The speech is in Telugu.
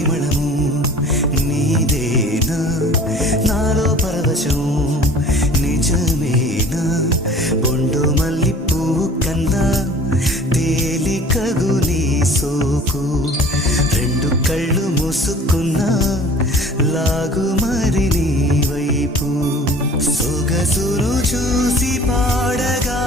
పరిమళము నీదేనా నాలో పరవశం నిజమేనా బొండు మల్లిపూ కన్నా తేలికగు నీ సోకు రెండు కళ్ళు మూసుకున్నా లాగు మరి నీ వైపు సొగసును చూసి పాడగా